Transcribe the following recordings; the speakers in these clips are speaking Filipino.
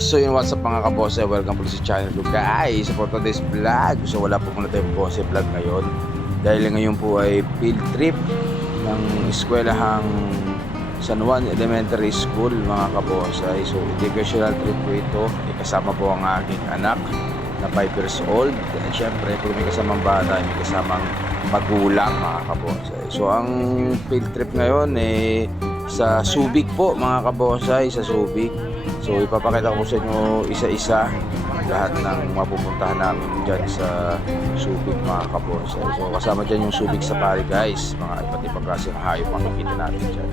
boss. So yun, what's up mga kaboss, welcome po sa channel ko guys. For today's vlog, so wala po muna tayong boss vlog ngayon dahil ngayon po ay field trip ng eskwelahang San Juan Elementary School mga kaboss. So educational trip po ito, kasama po ang aking anak na 5 years old. At syempre kung may kasamang bata, may kasamang magulang mga kaboss. So ang field trip ngayon sa Subic po mga kabosay, sa Subic. So ipapakita ko sa inyo isa-isa lahat ng mapupuntahan namin dyan sa Subic mga kabosay. So kasama dyan yung Subic Safari guys, mga iba't ibang klaseng hayop makikita natin dyan.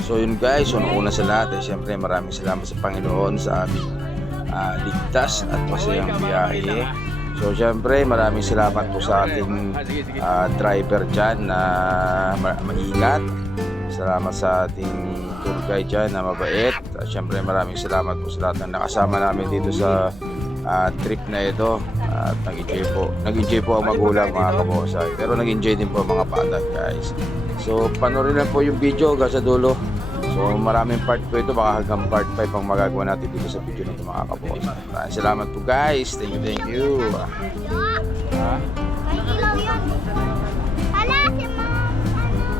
So yun guys, so una sa lahat syempre maraming salamat sa Panginoon sa aming ligtas at masayang biyahe. So syempre maraming salamat po sa ating driver dyan na maingat. Salamat sa ating tour guide dyan na mabait. At syempre maraming salamat po sa lahat na nakasama namin dito sa trip na ito. At nag-enjoy po ang magulang mga kabosay. Pero nag-enjoy din po ang mga bata guys. So panoorin lang po yung video hanggang sa dulo. So maraming part po ito, baka hanggang part 5 ang magagawa natin dito sa video nito mga kabosay. Maraming salamat po guys. Thank you. Ha? May ilaw yun. Hala, si Mom.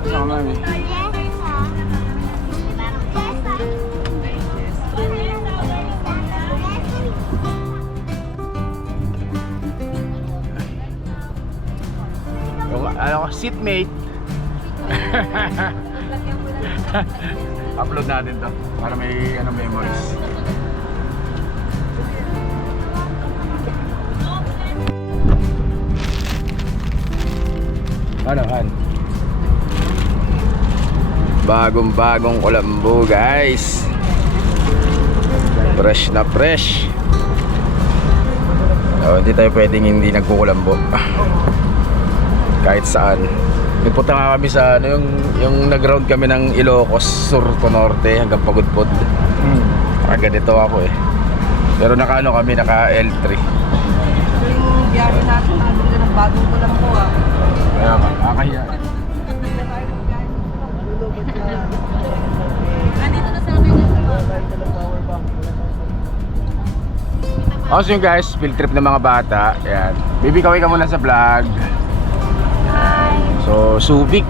Saan ka mami? Ano ko, seatmate. Upload natin to para may memories. Han? Bagong kulambo guys. Fresh na fresh. Hindi tayo pwedeng hindi nagkukulambo. Kahit saan. Nagpunta nga kami sa yung nag-round kami ng Ilocos Sur to Norte hanggang Pagudpod. Ganito ako Pero naka kami, naka L3. Yung biyahe natin, nandun ng bagong kulambo Kaya makakahiya. Nandito na sa amin So yun guys, field trip ng mga bata. Ayan. Baby, kaway ka muna sa vlog. So Subic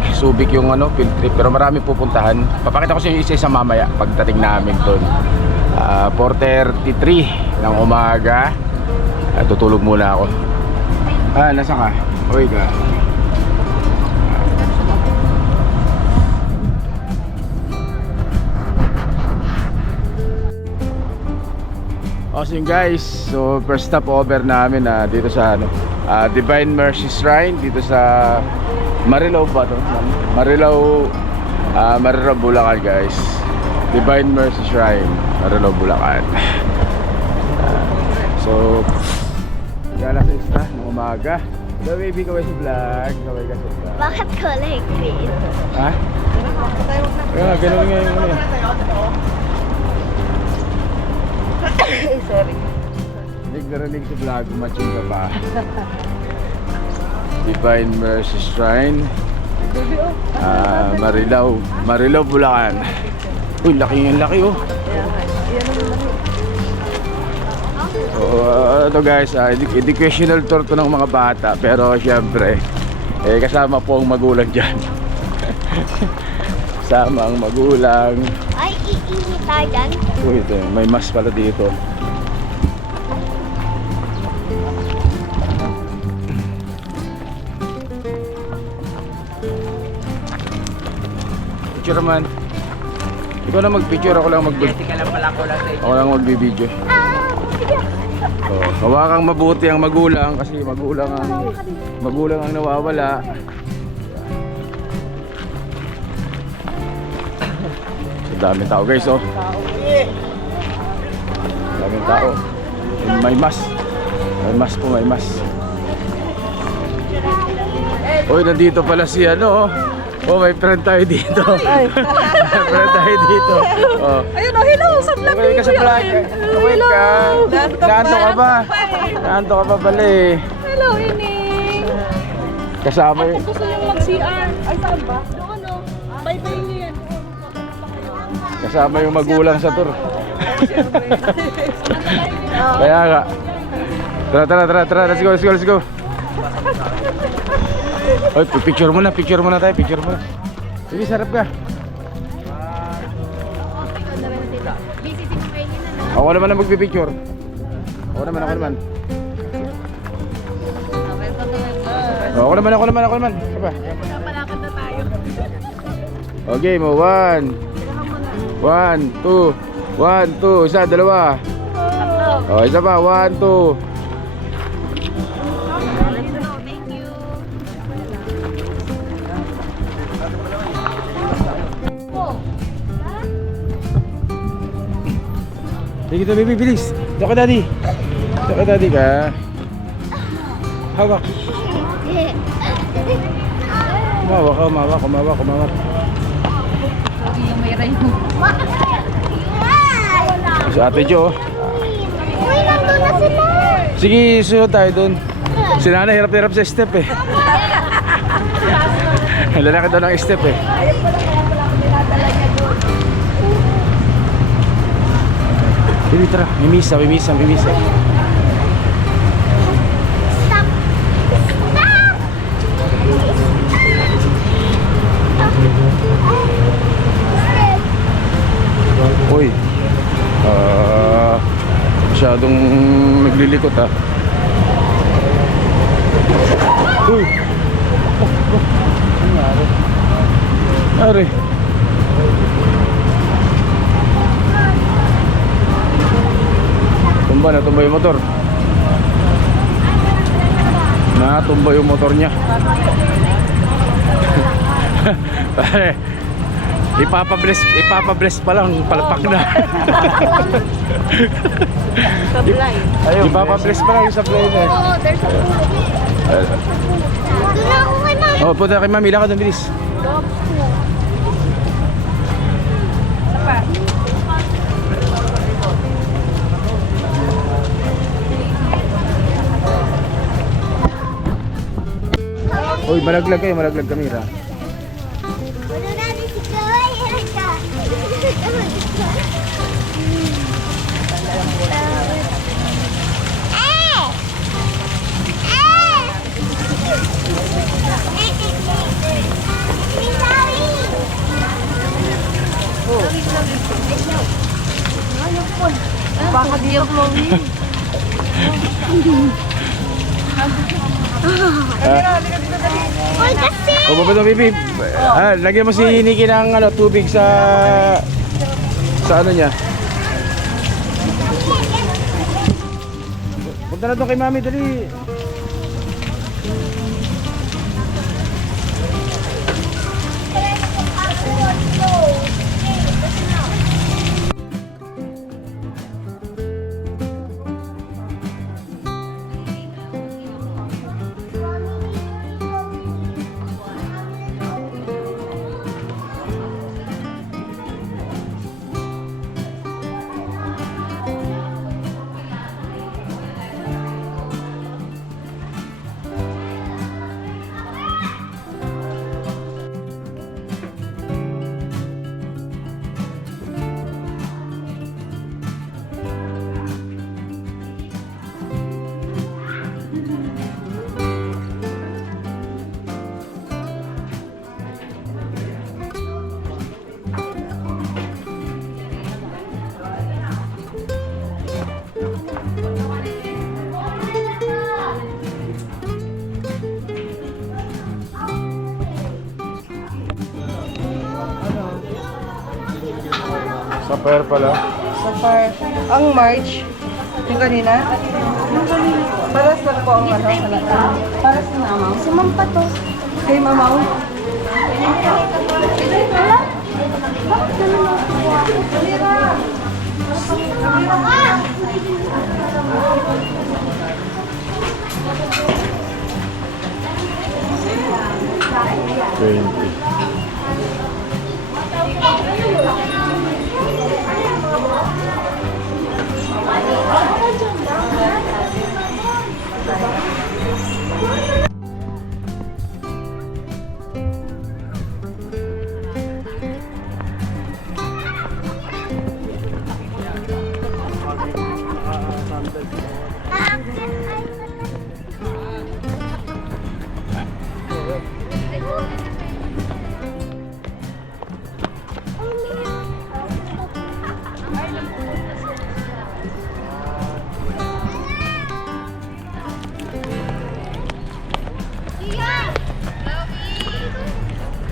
yung field trip, pero marami pupuntahan. Papakita ko sa inyo isa-isa mamaya pagdating namin doon. 4:33 ng umaga. Tutulog muna ako. Nasaan ka? Uy ka. So yun guys, so first stop over namin dito sa Divine Mercy Shrine dito sa Marilao ba to? Marilao, Bulacan guys. Divine Mercy Shrine, Marilao, Bulacan. So alas 6 ng umaga. So baby, kaway sa vlog. Kaway ka sa vlog. Bakit kulay green? Ha? Kaya ganun nga yung sorry. Narinig sa vlog, matching ka pa. Divine Mercy Shrine, Marilao, Bulacan. Uy, laki So ito guys, educational tour to ng mga bata. Pero syempre kasama po ang magulang dyan. Kasama ang magulang. Ay, iinit tayo dyan. Uy, ito, may mas pala dito. Picture man. Ikaw na mag-picture, ako lang ako lang magbibideo. So, hawakang mabuti ang magulang kasi magulang ang nawawala. So, daming tao guys, daming tao. May mas. May mas. Uy, nandito pala si may friend tayo dito. May friend tayo dito. Ayun hello, sa vlog Okay ka sa vlog. Okay ka. Naanto ka ba? Naanto ka pa pala Hello, Ining. Kasama yun. Gusto nyo mag-CR. Ay, saan ba? Doon Bye-bye niyo yan. Kasama yung magulang sa tour. Kaya nga. Tara. Let's go. Oy, picture muna tayo. Sige, sarap ka. Ako naman na magpipicture. Ako naman. Ako naman. Apa? Palakad na tayo. Okay mo, 1, 2, 1, 2, isa, dalawa. Oh, isa pa, 1, 2. Thank you. Sige to, baby, bilis. Ito ka, daddy ka. Hawak. Umawak. Yung may rain mo. Si Ate Jo. Uy, nandun na sila. Sige, sunod tayo dun. Si Nana hirap sa step eh. Lalaki daw ng step eh. Dili, tara. May misa. Stop. Uy. Masyadong naglilikot ah. Uy. Ari. Natumba yung motor. Natumba yung motor niya. Pare, ipapabless pa lang, palpak na. Sablay. Ipapabless pa lang yung sablay na. Oo, there's a movie. Doon na ako kay mama. Oh, punta kay Mami, lakad ang bilis. Uy, malaglag kami ra. Ano natin si Chloe? Erika. Baka di yung Chloe. Uy, kasi! O, baba daw, baby. Lagyan mo si Nikki ng tubig sa ano niya. Punta na doon kay Mami, dali. Sa pair pala. So far, ang March, yung kanina, paras na po ang paras na Mamaw. Si Ma'am pa to. Kay Mamaw. Wala? Bakit na naman ako?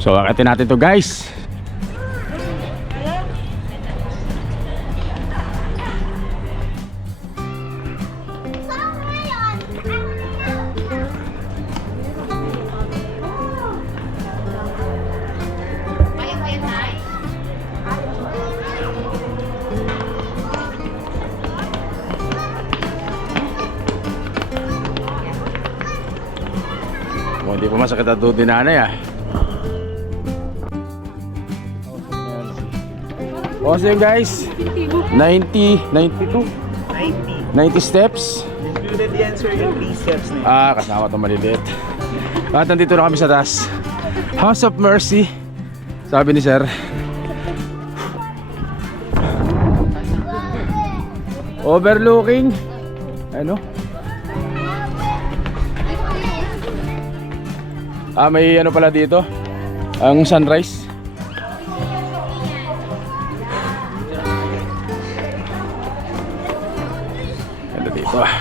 So akitin natin to guys. Oh, hindi pa masakit at doon dinanay ah. O so yun guys, 90, 92, 90 steps. Included yan sir yung 3 steps na yun. Ah, kasama itong maliliit. At nandito na kami sa taas. House of Mercy, sabi ni sir. Overlooking ano? Ah, may ano pala dito, ang sunrise. Ganda dito ah.